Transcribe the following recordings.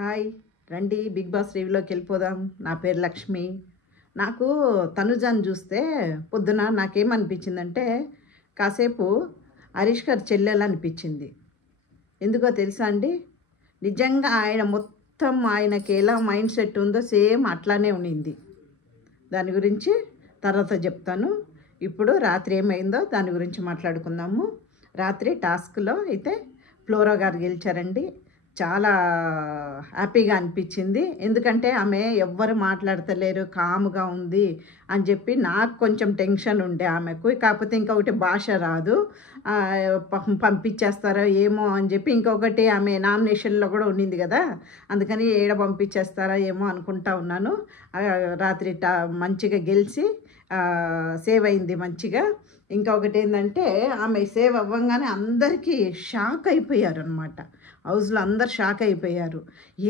Hi రండి big boss రివ్యూలోకి వెళ్ళిపోదాం. నా పేరు లక్ష్మి. నాకు తనుజాని చూస్తే పొద్దున నాకేమనిపించిందంటే కాసేపు హరీష్ గారి చెల్లెలు అనిపించింది. ఎందుకో తెలుసా అండి, నిజంగా ఆయన మొత్తం ఆయనకి ఎలా మైండ్ సెట్ ఉందో సేమ్ అట్లానే ఉండింది. దాని గురించి తర్వాత చెప్తాను. ఇప్పుడు రాత్రి ఏమైందో దాని గురించి మాట్లాడుకుందాము. రాత్రి టాస్క్లో అయితే ఫ్లోరా గారు గెలిచారండి. చాలా హ్యాపీగా అనిపించింది. ఎందుకంటే ఆమె ఎవ్వరు మాట్లాడతలేరు, కాముగా ఉంది అని చెప్పి నాకు కొంచెం టెన్షన్ ఉండే ఆమెకు. కాకపోతే ఇంకొకటి భాష రాదు, పంపించేస్తారో ఏమో అని చెప్పి, ఇంకొకటి ఆమె నామినేషన్లో కూడా ఉండింది కదా, అందుకని ఏడ పంపించేస్తారా ఏమో అనుకుంటా ఉన్నాను. రాత్రి మంచిగా గెలిచి సేవ్ అయింది మంచిగా. ఇంకొకటి ఏంటంటే ఆమె సేవ్ అవ్వగానే అందరికీ షాక్ అయిపోయారు అనమాట. హౌస్లో అందరు షాక్ అయిపోయారు.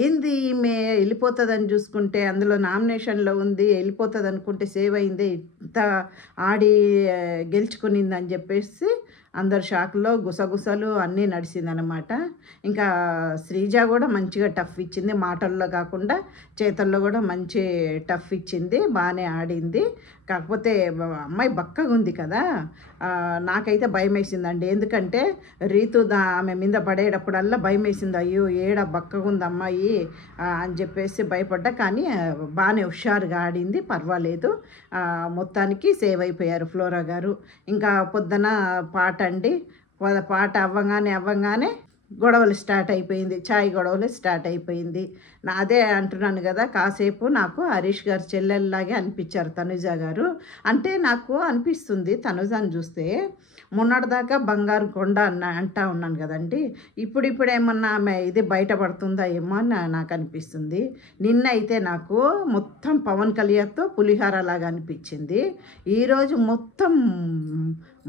ఏంది ఈమె వెళ్ళిపోతుందని చూసుకుంటే, అందులో నామినేషన్లో ఉంది, వెళ్ళిపోతుంది అనుకుంటే సేవ్ అయింది, ఇంత ఆడి గెలుచుకునింది అని చెప్పేసి అందరు షాక్లో గుసగుసలు అన్నీ నడిచిందనమాట. ఇంకా శ్రీజ కూడా మంచిగా టఫ్ ఇచ్చింది, మాటల్లో కాకుండా చేతల్లో కూడా మంచి టఫ్ ఇచ్చింది, బాగానే ఆడింది. కాకపోతే అమ్మాయి బక్కగా ఉంది కదా, నాకైతే భయం వేసిందండి. ఎందుకంటే రీతు ఆమె మీద పడేటప్పుడల్లా భయం వేసింది, అయ్యో ఏడ బక్కగా ఉంది అమ్మాయి అని చెప్పేసి భయపడ్డా. కానీ బాగానే హుషారుగా ఆడింది, పర్వాలేదు. మొత్తానికి సేవ్ అయిపోయారు ఫ్లోరా గారు. ఇంకా పొద్దున పాట అండి, పాట అవ్వగానే గొడవలు స్టార్ట్ అయిపోయింది, చాయ్ గొడవలు స్టార్ట్ అయిపోయింది. అదే అంటున్నాను కదా, కాసేపు నాకు హరీష్ గారు చెల్లెల్లాగే అనిపించారు తనుజ గారు. అంటే నాకు అనిపిస్తుంది తనుజాని చూస్తే, మొన్నటిదాకా బంగారు కొండ అంటా ఉన్నాను కదండి, ఇప్పుడు ఏమన్నా ఆమె ఇది బయటపడుతుందా ఏమో అని నాకు అనిపిస్తుంది. నిన్న అయితే నాకు మొత్తం పవన్ కళ్యాణ్తో పులిహార లాగా అనిపించింది. ఈరోజు మొత్తం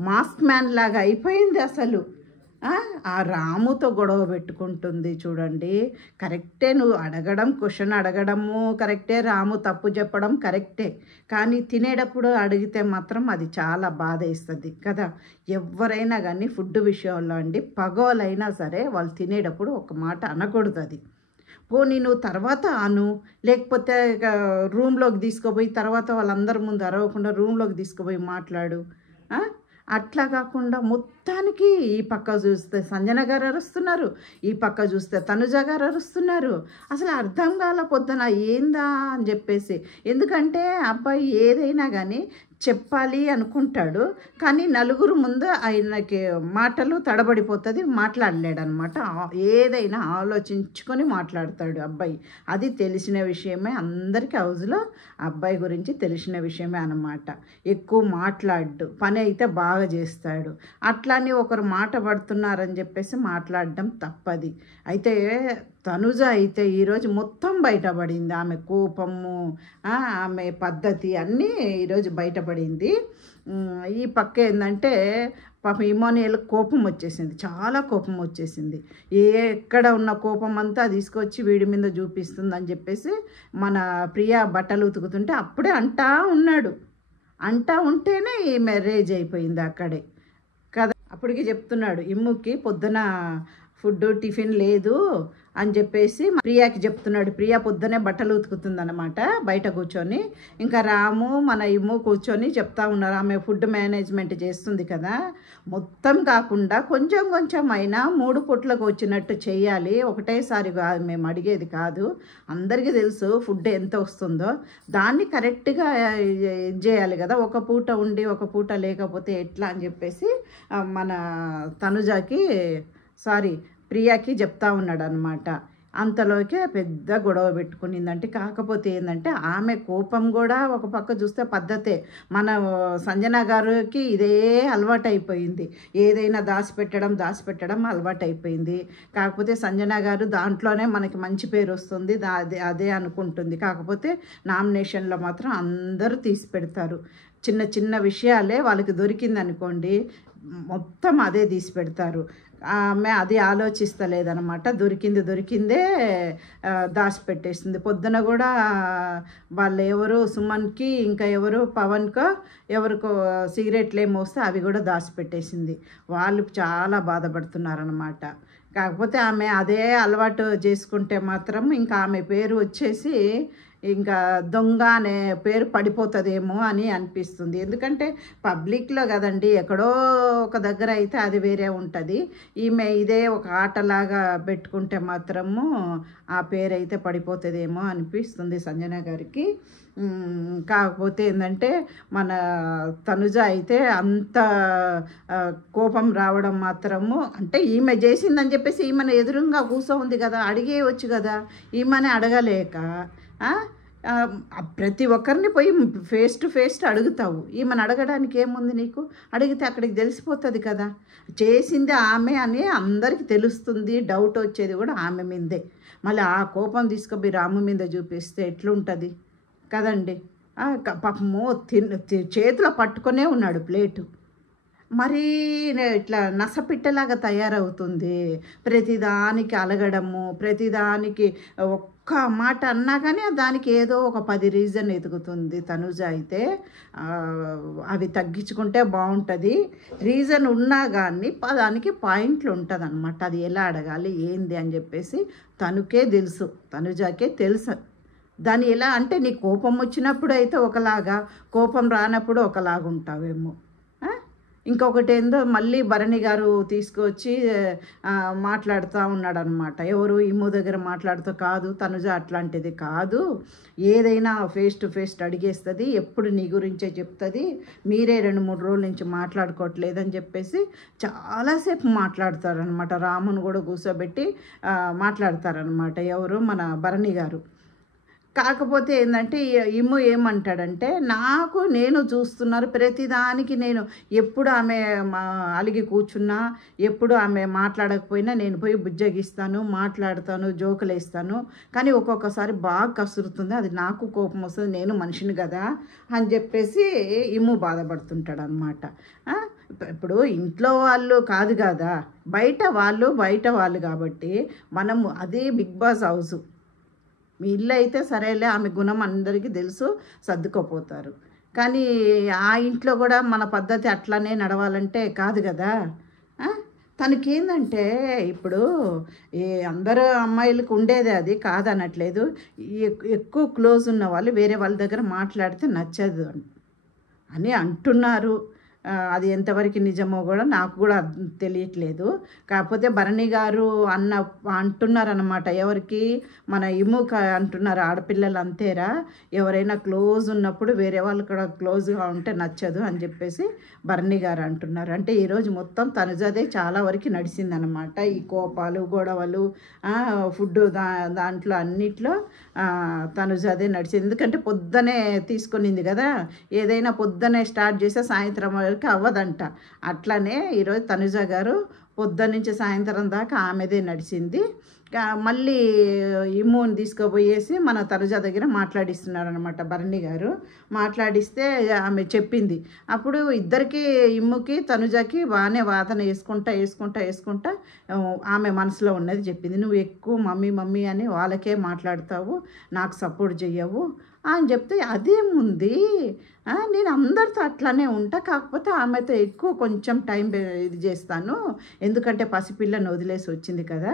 మాస్క్ మ్యాన్ లాగా అయిపోయింది అసలు. ఆ రాముతో గొడవ పెట్టుకుంటుంది చూడండి. కరెక్టే, నువ్వు క్వశ్చన్ అడగడము కరెక్టే, రాము తప్పు చెప్పడం కరెక్టే. కానీ తినేటప్పుడు అడిగితే మాత్రం అది చాలా బాధ వేస్తుంది కదా. ఎవరైనా కానీ ఫుడ్ విషయంలో అండి, పగోలైనా సరే వాళ్ళు తినేటప్పుడు ఒక మాట అనకూడదు. అది పోనీ నువ్వు తర్వాత అను, లేకపోతే రూమ్లోకి తీసుకుపోయి తర్వాత వాళ్ళందరి ముందు అరవకుండా రూమ్లోకి తీసుకుపోయి మాట్లాడు. అట్లా కాకుండా మొత్తానికి ఈ పక్క చూస్తే సంజన గారు అరుస్తున్నారు, ఈ పక్క చూస్తే తనుజ గారు అరుస్తున్నారు. అసలు అర్థం కాల పొద్దున ఏందా అని చెప్పేసి. ఎందుకంటే అబ్బాయి ఏదైనా కానీ చెప్పాలి అనుకుంటాడు, కానీ నలుగురు ముందు ఆయనకి మాటలు తడబడిపోతుంది, మాట్లాడలేడనమాట. ఏదైనా ఆలోచించుకొని మాట్లాడతాడు అబ్బాయి. అది తెలిసిన విషయమే, అందరికీ హౌస్లో అబ్బాయి గురించి తెలిసిన విషయమే అన్నమాట. ఎక్కువ మాట్లాడు, పని అయితే బాగా చేస్తాడు. అట్లానే ఒకరు మాట పడుతున్నారని చెప్పేసి మాట్లాడడం తప్పది. అయితే తనుజ అయితే ఈరోజు మొత్తం బయటపడింది. ఆమె కోపము, ఆమె పద్ధతి అన్నీ ఈరోజు బయటపడింది. ఈ పక్క ఏంటంటే పాపం ఇమానియల్కి కోపం వచ్చేసింది, చాలా కోపం వచ్చేసింది. ఎక్కడ ఉన్న కోపం అంతా తీసుకొచ్చి వీడి మీద చూపిస్తుంది అని చెప్పేసి మన ప్రియా బట్టలు ఉతుకుతుంటే అప్పుడే అంటా ఉంటేనే ఈమె రేజ్ అయిపోయింది అక్కడే కదా. అప్పటికి చెప్తున్నాడు ఇమ్ముకి పొద్దున ఫుడ్ టిఫిన్ లేదు అని చెప్పేసి ప్రియాకి చెప్తున్నాడు. ప్రియా పొద్దునే బట్టలు ఉతుకుతుందన్నమాట బయట కూర్చొని. ఇంకా రాము మన ఇమ్ము కూర్చొని చెప్తా ఉన్నారు, ఆమె ఫుడ్ మేనేజ్మెంట్ చేస్తుంది కదా, మొత్తం కాకుండా కొంచెం అయినా 3 పూట్లకు వచ్చినట్టు చేయాలి, ఒకటేసారి మేము అడిగేది కాదు. అందరికీ తెలుసు ఫుడ్ ఎంత వస్తుందో, దాన్ని కరెక్ట్గా చేయాలి కదా, ఒక పూట ఉండి ఒక పూట లేకపోతే ఎట్లా అని చెప్పేసి మన తనుజాకి ప్రియాకి చెప్తా ఉన్నాడు అనమాట. అంతలోకే పెద్ద గొడవ పెట్టుకునిందంటే. కాకపోతే ఏంటంటే ఆమె కోపం కూడా ఒక పక్క చూస్తే పద్ధతే. మన సంజన గారికి ఇదే అలవాటు అయిపోయింది, ఏదైనా దాచిపెట్టడం అలవాటు అయిపోయింది. కాకపోతే సంజన గారు దాంట్లోనే మనకి మంచి పేరు వస్తుంది, అదే అనుకుంటుంది. కాకపోతే నామినేషన్లో మాత్రం అందరూ తీసి పెడతారు. చిన్న విషయాలే వాళ్ళకి దొరికింది అనుకోండి, మొత్తం అదే తీసి పెడతారు. ఆమె అది ఆలోచిస్తలేదనమాట, దొరికిందే దాచిపెట్టేస్తుంది. పొద్దున కూడా వాళ్ళు ఎవరు సుమన్కి ఇంకా ఎవరు పవన్కో ఎవరికో సిగరెట్లు ఏమో వస్తే అవి కూడా దాచిపెట్టేసింది. వాళ్ళు చాలా బాధపడుతున్నారనమాట. కాకపోతే ఆమె అదే అలవాటు చేసుకుంటే మాత్రం ఇంకా ఆమె పేరు వచ్చేసి ఇంకా దొంగ అనే పేరు పడిపోతుందేమో అని అనిపిస్తుంది. ఎందుకంటే పబ్లిక్లో కదండి, ఎక్కడో ఒక దగ్గర అయితే అది వేరే ఉంటుంది. ఈమె ఇదే ఒక ఆటలాగా పెట్టుకుంటే మాత్రము ఆ పేరు అయితే పడిపోతుందేమో అనిపిస్తుంది సంజన గారికి. కాకపోతే ఏంటంటే మన తనుజ అయితే అంత కోపం రావడం మాత్రము, అంటే ఈమె చేసిందని చెప్పేసి ఈమెను ఎదురుగా కూర్చో ఉంది కదా, అడిగేయవచ్చు కదా, ఈమెని అడగలేక ప్రతి ఒక్కరిని పోయి ఫేస్ టు ఫేస్ అడుగుతావు. ఈమెను అడగడానికి ఏముంది నీకు? అడిగితే అక్కడికి తెలిసిపోతుంది కదా, చేసింది ఆమె అని అందరికీ తెలుస్తుంది. డౌట్ వచ్చేది కూడా ఆమె మీదే. మళ్ళీ ఆ కోపం తీసుకుపోయి రాము మీద చూపిస్తే ఎట్లుంటుంది కదండి. పాపము చేతిలో పట్టుకొనే ఉన్నాడు ప్లేటు. మరీ ఇట్లా నసపిట్టలాగా తయారవుతుంది. ప్రతిదానికి అలగడము, ప్రతిదానికి ఒక్క మాట అన్నా కానీ దానికి ఏదో ఒక 10 రీజన్ ఎదుగుతుంది తనుజ అయితే. అవి తగ్గించుకుంటే బాగుంటుంది. రీజన్ ఉన్నా కానీ దానికి పాయింట్లు ఉంటుంది అనమాట. అది ఎలా అడగాలి ఏంది అని చెప్పేసి తనుకే తెలుసు, తనుజాకే తెలుసు. దాన్ని ఎలా అంటే నీ కోపం వచ్చినప్పుడు అయితే ఒకలాగా, కోపం రానప్పుడు ఒకలాగా ఉంటావేమో. ఇంకొకటి ఏందో మళ్ళీ భరణి గారు తీసుకొచ్చి మాట్లాడుతూ ఉన్నాడనమాట. ఎవరు ఇమ్ము దగ్గర మాట్లాడుతూ, కాదు తనుజ అట్లాంటిది కాదు, ఏదైనా ఫేస్ టు ఫేస్ అడిగేస్తుంది, ఎప్పుడు నీ గురించే చెప్తుంది, మీరే 2-3 రోజుల నుంచి మాట్లాడుకోవట్లేదని చెప్పేసి చాలాసేపు మాట్లాడతారనమాట. రామును కూడా కూర్చోబెట్టి మాట్లాడతారనమాట. ఎవరు? మన భరణి గారు. కాకపోతే ఏంటంటే ఇమ్ము ఏమంటాడంటే, నేను చూస్తున్నారు ప్రతిదానికి, నేను ఎప్పుడు ఆమె అలిగి కూర్చున్నా, ఎప్పుడు ఆమె మాట్లాడకపోయినా నేను పోయి బుజ్జగిస్తాను, మాట్లాడతాను, జోకులు వేస్తాను, కానీ ఒక్కొక్కసారి బాగా కసురుతుంది, అది నాకు కోపం వస్తుంది, నేను మనిషిని కదా అని చెప్పేసి ఇమ్ము బాధపడుతుంటాడు అనమాట. ఇప్పుడు ఇంట్లో వాళ్ళు కాదు కదా, బయట వాళ్ళు కాబట్టి మనము అదే బిగ్ బాస్ హౌస్. మీ ఇల్లు అయితే సరేలే, ఆమె గుణం అందరికీ తెలుసు, సర్దుకోపోతారు. కానీ ఆ ఇంట్లో కూడా మన పద్ధతి అట్లానే నడవాలంటే కాదు కదా. తనకేందంటే ఇప్పుడు అందరూ అమ్మాయిలకు ఉండేదే, అది కాదనట్లేదు. ఎక్కువ క్లోజ్ ఉన్న వాళ్ళు వేరే వాళ్ళ దగ్గర మాట్లాడితే నచ్చదు అని అంటున్నారు. అది ఎంతవరకు నిజమో కూడా నాకు కూడా తెలియట్లేదు. కాకపోతే భరణి గారు అంటున్నారనమాట. ఎవరికి? మన ఇమ్ముక అంటున్నారు, ఆడపిల్లలు అంతేరా, ఎవరైనా క్లోజ్ ఉన్నప్పుడు వేరే వాళ్ళు కూడా క్లోజ్గా ఉంటే నచ్చదు అని చెప్పేసి భరణి గారు అంటున్నారు. అంటే ఈరోజు మొత్తం తనుజదే చాలా వరకు నడిచిందనమాట. ఈ కోపాలు, గొడవలు, ఫుడ్ దాంట్లో అన్నిట్లో తనుజదే నడిచింది. ఎందుకంటే పొద్దునే తీసుకొనింది కదా, ఏదైనా పొద్దునే స్టార్ట్ చేస్తే సాయంత్రం వరకు అవ్వదంట. అట్లనే ఈరోజు తనుజ గారు పొద్దున్నుంచి సాయంత్రం దాకా ఆమెదే నడిచింది. మళ్ళీ ఇమ్ముని తీసుకుపోయేసి మన తనుజ దగ్గర మాట్లాడిస్తున్నారనమాట భరణి గారు. మాట్లాడిస్తే ఆమె చెప్పింది. అప్పుడు ఇద్దరికి, ఇమ్ముకి తనుజకి బాగానే వాదన వేసుకుంటా ఆమె మనసులో ఉన్నది చెప్పింది. నువ్వు ఎక్కువ మమ్మీ మమ్మీ అని వాళ్ళకే మాట్లాడతావు, నాకు సపోర్ట్ చెయ్యవు అని చెప్తే, అదేముంది, నేను అందరితో అట్లానే ఉంటా, కాకపోతే ఆమెతో ఎక్కువ కొంచెం టైం ఇది చేస్తాను, ఎందుకంటే పసిపిల్లని వదిలేసి వచ్చింది కదా,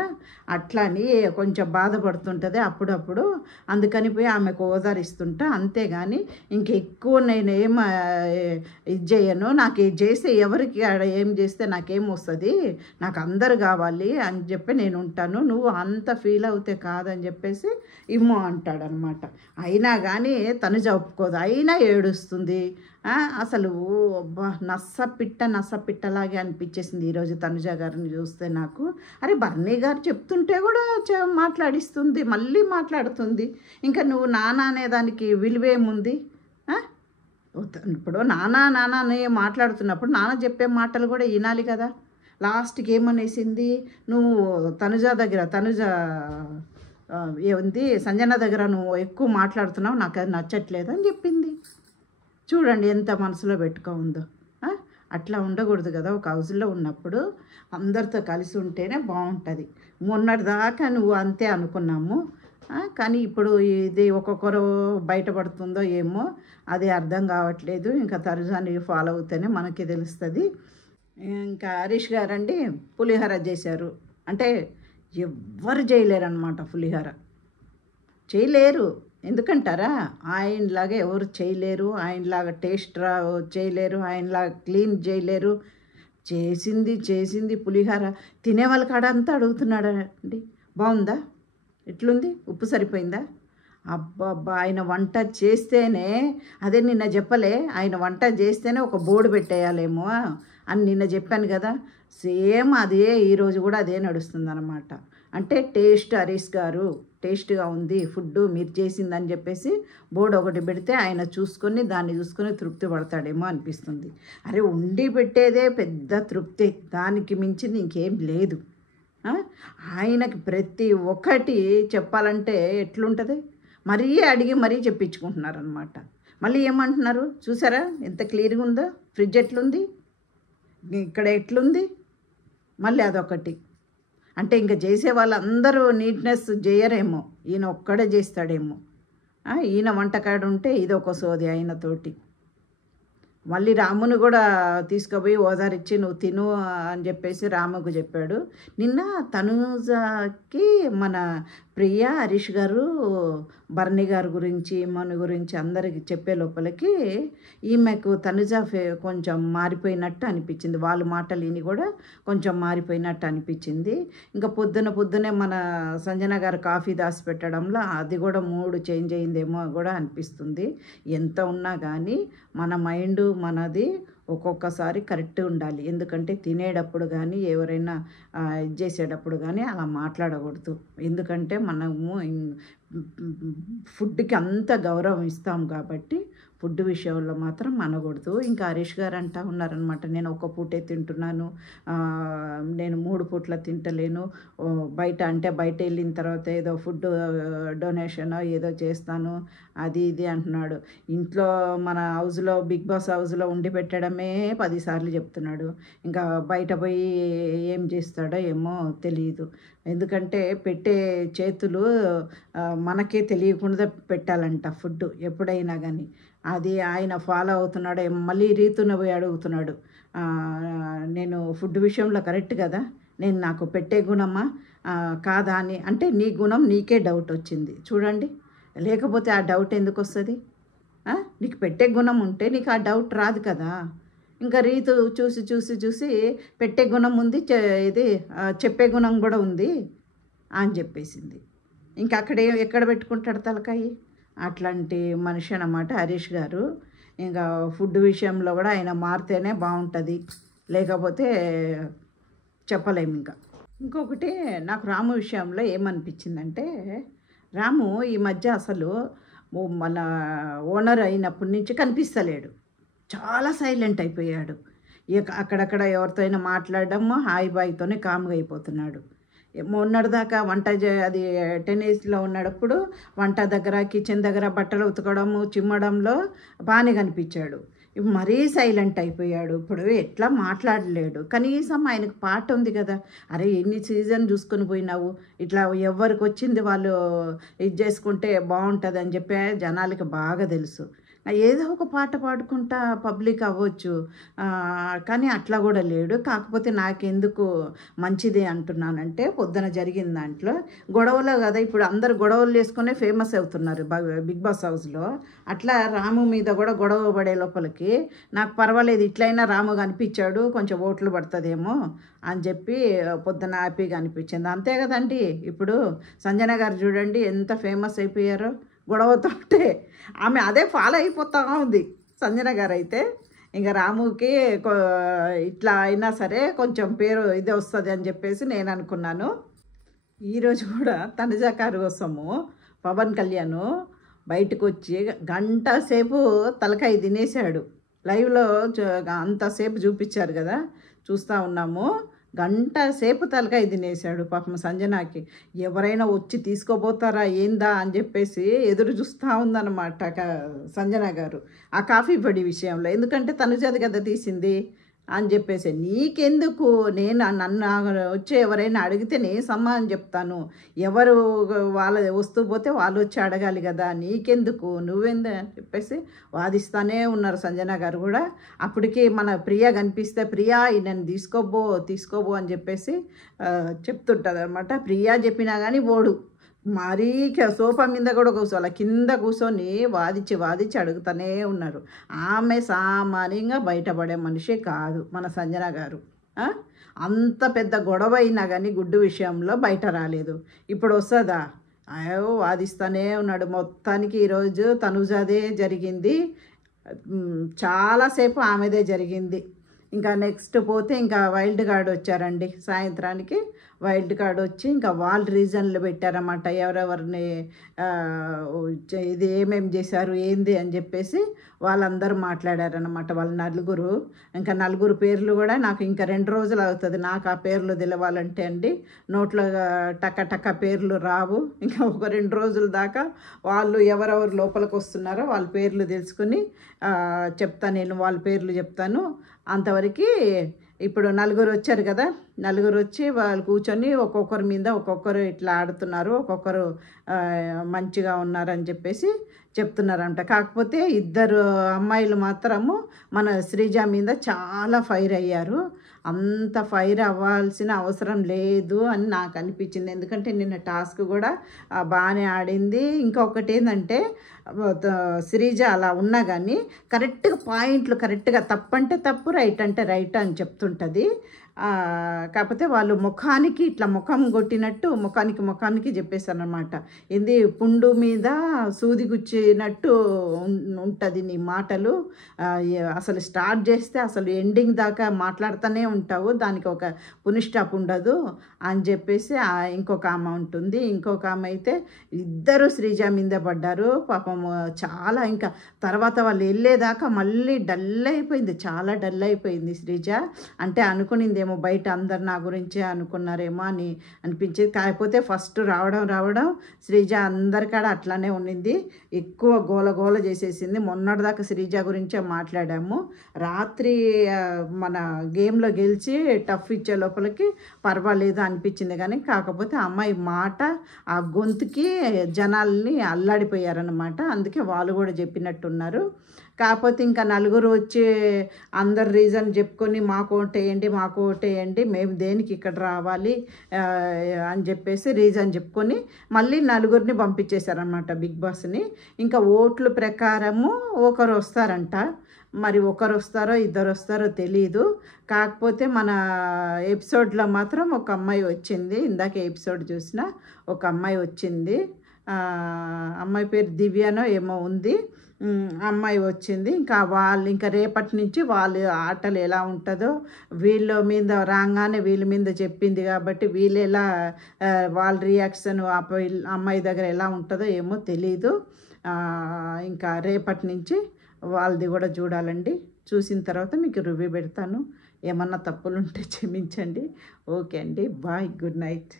అట్లని కొంచెం బాధపడుతుంటుంది అప్పుడప్పుడు, అందుకని పోయి ఆమెకు ఓదారిస్తుంటా, అంతేగాని ఇంకెక్కువ నేను ఇది చేయను, నాకు ఇది చేస్తే ఎవరికి ఏం చేస్తే నాకేం వస్తుంది, నాకు అందరు కావాలి అని చెప్పి నేను ఉంటాను, నువ్వు అంత ఫీల్ అవుతే కాదని చెప్పేసి ఇమ్మో అంటాడనమాట. అయినా కానీ తనుజ ఒప్పుకోదు, అయినా ఏడుస్తుంది. అసలు అబ్బా నసపిట్టలాగే అనిపించేసింది ఈరోజు తనుజ గారిని చూస్తే నాకు. అరే భరణి గారు చెప్తుంటే కూడా మాట్లాడిస్తుంది, మళ్ళీ మాట్లాడుతుంది. ఇంకా నువ్వు నాన్న అనేదానికి విలువేముంది? ఇప్పుడు నాన్న అని మాట్లాడుతున్నప్పుడు నాన్న చెప్పే మాటలు కూడా వినాలి కదా. లాస్ట్కి ఏమనేసింది, నువ్వు తనుజ ఏముంది సంజన దగ్గర నువ్వు ఎక్కువ మాట్లాడుతున్నావు, నాకు అది నచ్చట్లేదు అని చెప్పింది. చూడండి ఎంత మనసులో పెట్టుకుందో. అట్లా ఉండకూడదు కదా, ఒక హౌస్లో ఉన్నప్పుడు అందరితో కలిసి ఉంటేనే బాగుంటుంది. మొన్నటిదాకా నువ్వు అంతే అనుకున్నాము, కానీ ఇప్పుడు ఇది ఒక్కొక్కరు బయటపడుతుందో ఏమో అది అర్థం కావట్లేదు. ఇంకా తనుజాని ఫాలో అవుతేనే మనకి తెలుస్తుంది. ఇంకా హరీష్ గారండి పులిహోర చేశారు. అంటే ఎవ్వరు చేయలేరన్నమాట పులిహోర. చేయలేరు. ఎందుకంటారా? ఆయనలాగా ఎవరు చేయలేరు. ఆయనలాగా టేస్ట్ చేయలేరు. ఆయనలాగా క్లీన్ చేయలేరు. చేసింది పులిహోర తినేవాళ్ళ కాడ అంతా అడుగుతున్నాడండి. బాగుందా? ఎట్లుంది? ఉప్పు సరిపోయిందా? అబ్బబ్బా! ఆయన వంట చేస్తేనే, అదే నిన్న చెప్పలే, ఆయన వంట చేస్తేనే ఒక బోర్డు పెట్టేయాలేమో అని నిన్న చెప్పాను కదా. సేమ్ అదే ఈరోజు కూడా అదే నడుస్తుందన్నమాట. అంటే హరీష్ గారు టేస్ట్గా ఉంది ఫుడ్డు మీరు చేసిందని చెప్పేసి బోర్డు ఒకటి పెడితే ఆయన చూసుకొని దాన్ని చూసుకొని తృప్తి పడతాడేమో అనిపిస్తుంది. అరే వండి పెట్టేదే పెద్ద తృప్తి, దానికి మించింది ఇంకేం లేదు. ఆయనకి ప్రతి ఒక్కటి చెప్పాలంటే ఎట్లుంటుంది, మరీ అడిగి మరీ చెప్పించుకుంటున్నారనమాట. మళ్ళీ ఏమంటున్నారు చూసారా ఎంత క్లియర్గా ఉందో, ఫ్రిడ్జ్ ఎట్లుంది, ఇక్కడ ఎట్లుంది, మళ్ళీ అదొకటి. అంటే ఇంకా చేసే వాళ్ళందరూ నీట్నెస్ చేయరేమో, ఈయన ఒక్కడే చేస్తాడేమో. ఈయన వంటకాడు ఉంటే ఇదొక సోది ఆయనతోటి. మళ్ళీ రాముని కూడా తీసుకుపోయి ఓదారిచ్చి నువ్వు తిను అని చెప్పేసి రాముకు చెప్పాడు. నిన్న తనుజకి మన ప్రియా హరీష్ గారు భరణి గారి గురించి మన గురించి అందరికి చెప్పే లోపలికి ఈమెకు తనుజ కొంచెం మారిపోయినట్టు అనిపించింది. వాళ్ళ మాటలు విని కూడా కొంచెం మారిపోయినట్టు అనిపించింది. ఇంకా పొద్దునే మన సంజన గారు కాఫీ దాసి పెట్టడంలో అది కూడా మూడు చేంజ్ అయిందేమో కూడా అనిపిస్తుంది. ఎంత ఉన్నా కానీ మన మైండ్ మనది ఒక్కొక్కసారి కరెక్ట్ ఉండాలి. ఎందుకంటే తినేటప్పుడు కానీ ఎవరైనా ఇది చేసేటప్పుడు కానీ అలా మాట్లాడకూడదు. ఎందుకంటే మనము ఫుడ్కి అంత గౌరవం ఇస్తాం కాబట్టి ఫుడ్ విషయంలో మాత్రం అనకూడదు. ఇంకా హరీష్ గారు అంటా ఉన్నారనమాట, నేను ఒక పూటే తింటున్నాను, నేను 3 పూట్ల తింటలేను, బయట వెళ్ళిన తర్వాత ఏదో ఫుడ్ డొనేషన్ ఏదో చేస్తాను అది ఇది అంటున్నాడు. ఇంట్లో మన హౌస్లో బిగ్ బాస్ హౌస్లో ఉండి పెట్టడమే 10 సార్లు చెప్తున్నాడు. ఇంకా బయట పోయి ఏం చేస్తాడో ఏమో తెలియదు. ఎందుకంటే పెట్టే చేతులు మనకే తెలియకుండా పెట్టాలంట ఫుడ్ ఎప్పుడైనా కానీ. అది ఆయన ఫాలో అవుతున్నాడు. మళ్ళీ రీతున పోయి అడుగుతున్నాడు, నేను ఫుడ్ విషయంలో కరెక్ట్ కదా, నేను నాకు పెట్టే గుణమా కాదా అని. అంటే నీ గుణం నీకే డౌట్ వచ్చింది చూడండి. లేకపోతే ఆ డౌట్ ఎందుకు వస్తుంది? నీకు పెట్టే గుణం ఉంటే నీకు ఆ డౌట్ రాదు కదా. ఇంకా రీతు చూసి పెట్టే గుణం ఉంది, ఇది చెప్పే గుణం కూడా ఉంది అని చెప్పేసింది. ఇంకా ఎక్కడ పెట్టుకుంటాడు తలకాయి? అట్లాంటి మనిషి అన్నమాట హరీష్ గారు. ఇంకా ఫుడ్ విషయంలో కూడా ఆయన మారితేనే బాగుంటుంది, లేకపోతే చెప్పలేము. ఇంకొకటి నాకు రాము విషయంలో ఏమనిపించిందంటే, రాము ఈ మధ్య అసలు మన ఓనర్ అయినప్పటి నుంచి కనిపిస్తలేడు. చాలా సైలెంట్ అయిపోయాడు. అక్కడక్కడ ఎవరితో అయినా మాట్లాడడము హాయ్ బాయ్తోనే కామ్గా అయిపోతున్నాడు. మొన్నటిదాకా అది టెన్నిస్లో ఉన్నప్పుడు వంట దగ్గర కిచెన్ దగ్గర బట్టలు ఉతకడము చిమ్మడంలో బాగానే కనిపించాడు. మరీ సైలెంట్ అయిపోయాడు. ఇప్పుడు ఎట్లా మాట్లాడలేడు. కనీసం ఆయనకు పాట ఉంది కదా, అరే ఎన్ని సీజన్ చూసుకొని పోయినావు, ఇట్లా ఎవరికి వచ్చింది వాళ్ళు ఇది చేసుకుంటే బాగుంటుంది అని చెప్పి జనాలకి బాగా తెలుసు. ఏదో ఒక పాట పాడుకుంటా పబ్లిక్ అవ్వచ్చు, కానీ అట్లా కూడా లేడు. కాకపోతే నాకెందుకు మంచిదే అంటున్నానంటే, పొద్దున జరిగిన దాంట్లో గొడవలో కదా, ఇప్పుడు అందరు గొడవలు చేసుకునే ఫేమస్ అవుతున్నారు బిగ్ బాస్ హౌస్లో. అట్లా రాము మీద కూడా గొడవ పడే లోపలికి నాకు పర్వాలేదు, ఇట్లయినా రాము కనిపించాడు, కొంచెం ఓట్లు పడుతుందేమో అని చెప్పి పొద్దున హ్యాపీగా అనిపించింది. అంతే కదండి. ఇప్పుడు సంజన గారు చూడండి ఎంత ఫేమస్ అయిపోయారో గొడవతోటే. ఆమె అదే ఫాలో అయిపోతూ ఉంది సంజన గారు. అయితే ఇంకా రాముకి ఇట్లా అయినా సరే కొంచెం పేరు ఇదే వస్తుంది అని చెప్పేసి నేను అనుకున్నాను. ఈరోజు కూడా తనుజ గారి కోసము పవన్ కళ్యాణ్ బయటకు వచ్చి గంట సేపు తలకాయ తినేశాడు. లైవ్లో అంతసేపు చూపించారు కదా, చూస్తూ ఉన్నాము. గంట సేపు తలకాయ తినేశాడు పాపం సంజనాకి. ఎవరైనా వచ్చి తీసుకోపోతారా ఏందా అని చెప్పేసి ఎదురు చూస్తూ ఉందన్నమాట సంజన గారు ఆ కాఫీ పొడి విషయంలో. ఎందుకంటే తనుజది కదా తీసింది, అని చెప్పేసి, నీకెందుకు, నన్ను వచ్చి ఎవరైనా అడిగితే నేను సమాధానం చెప్తాను, ఎవరు వాళ్ళ వస్తూ పోతే వాళ్ళు వచ్చి అడగాలి కదా, నీకెందుకు, నువ్వెందు అని చెప్పేసి వాదిస్తూనే ఉన్నారు సంజన గారు కూడా. అప్పటికి మన ప్రియ కనిపిస్తే, ప్రియా నన్ను తీసుకోబో అని చెప్పేసి చెప్తుంటుంది అనమాట. ప్రియా చెప్పినా కానీ ఓడు మరీ సోఫా మీద కూడా కూర్చోవాలి, కింద కూర్చొని వాదించి అడుగుతూనే ఉన్నారు. ఆమె సామాన్యంగా బయటపడే మనిషే కాదు మన సంజన గారు. అంత పెద్ద గొడవ అయినా కానీ గుడ్డు విషయంలో బయట రాలేదు. ఇప్పుడు వస్తుందా? అయ్యో వాదిస్తూనే ఉన్నాడు. మొత్తానికి ఈరోజు తనుజాదే జరిగింది, చాలాసేపు ఆమెదే జరిగింది. ఇంకా నెక్స్ట్ పోతే ఇంకా వైల్డ్ కార్డ్ వచ్చారండి. సాయంత్రానికి వైల్డ్ కార్డ్ వచ్చి ఇంకా వాళ్ళు రీజన్లు పెట్టారన్నమాట, ఎవరెవరిని ఇది ఏమేమి చేశారు ఏంది అని చెప్పేసి వాళ్ళందరూ మాట్లాడారనమాట. వాళ్ళు నలుగురు, ఇంకా నలుగురు పేర్లు కూడా నాకు ఇంకా 2 రోజులు అవుతుంది నాకు ఆ పేర్లు తెలవాలంటే అండి. నోట్లో టక్క పేర్లు రావు. ఇంకా ఒక 2 రోజుల దాకా వాళ్ళు ఎవరెవరు లోపలికి వస్తున్నారో వాళ్ళ పేర్లు తెలుసుకుని చెప్తాను, నేను వాళ్ళ పేర్లు చెప్తాను. అంతవరకు ఇప్పుడు నలుగురు వచ్చారు కదా, నలుగురు వచ్చి వాళ్ళు కూర్చొని ఒక్కొక్కరి మీద ఒక్కొక్కరు ఇట్లా ఆడుతున్నారు, ఒక్కొక్కరు మంచిగా ఉన్నారని చెప్పేసి చెప్తున్నారంట. కాకపోతే 2 అమ్మాయిలు మాత్రము మన శ్రీజ మీద చాలా ఫైర్ అయ్యారు. అంత ఫైర్ అవ్వాల్సిన అవసరం లేదు అని నాకు అనిపించింది. ఎందుకంటే నిన్న టాస్క్ కూడా బాగానే ఆడింది. ఇంకొకటి ఏంటంటే శ్రీజ అలా ఉన్నా కానీ కరెక్ట్గా పాయింట్లు కరెక్ట్గా, తప్పంటే తప్పు, రైట్ అంటే రైట్ అని చెప్తుంటుంది. కాకపోతే వాళ్ళు ముఖానికి ఇట్లా ముఖం కొట్టినట్టు ముఖానికి చెప్పేశారనమాట. ఏంది పుండు మీద సూది గుచ్చినట్టు ఉంటుంది నీ మాటలు, అసలు స్టార్ట్ చేస్తే అసలు ఎండింగ్ దాకా మాట్లాడుతూనే ఉంటావు, దానికి ఒక పునిస్టాప్ ఉండదు అని చెప్పేసి ఇంకొక ఆమె ఉంటుంది. ఇంకొక ఆమె అయితే ఇద్దరు శ్రీజ మీద పడ్డారు పాపం. చాలా ఇంకా తర్వాత వాళ్ళు వెళ్ళేదాకా మళ్ళీ డల్ అయిపోయింది, చాలా డల్ అయిపోయింది శ్రీజ. అంటే అనుకునింది బయట అందరు నా గురించే అనుకున్నారేమో అని అనిపించేది. కాకపోతే ఫస్ట్ రావడం శ్రీజ అందరికాడ అట్లానే ఉండింది, ఎక్కువ గోల చేసేసింది. మొన్నటిదాకా శ్రీజ గురించే మాట్లాడాము. రాత్రి మన గేమ్లో గెలిచి టఫ్ ఇచ్చే లోపలికి పర్వాలేదు అనిపించింది. కానీ కాకపోతే అమ్మాయి మాట ఆ గొంతుకి జనాల్ని అల్లాడిపోయారనమాట. అందుకే వాళ్ళు కూడా చెప్పినట్టున్నారు. కాకపోతే ఇంకా నలుగురు వచ్చి అందరు రీజన్ చెప్పుకొని మాకు ఓటేయండి, మేము దేనికి ఇక్కడ రావాలి అని చెప్పేసి రీజన్ చెప్పుకొని మళ్ళీ నలుగురిని పంపించేశారనమాట బిగ్ బాస్ని. ఇంకా ఓట్ల ప్రకారము ఒకరు వస్తారంట, మరి ఒకరు వస్తారో ఇద్దరు వస్తారో తెలీదు. కాకపోతే మన ఎపిసోడ్లో మాత్రం ఒక అమ్మాయి వచ్చింది, ఇందాక ఎపిసోడ్ చూసిన ఒక అమ్మాయి వచ్చింది, అమ్మాయి పేరు దివ్యానో ఏమో ఉంది, అమ్మాయి వచ్చింది. ఇంకా రేపటి నుంచి వాళ్ళ ఆటలు ఎలా ఉంటుందో, వీళ్ళ మీద రాగానే వీళ్ళ మీద చెప్పింది కాబట్టి వీళ్ళు ఎలా వాళ్ళ రియాక్షన్ అమ్మాయి దగ్గర ఎలా ఉంటుందో ఏమో తెలీదు. ఇంకా రేపటి నుంచి వాళ్ళది కూడా చూడాలండి. చూసిన తర్వాత మీకు రివ్యూ పెడతాను. ఏమన్నా తప్పులుంటే క్షమించండి. ఓకే అండి, బాయ్, గుడ్ నైట్.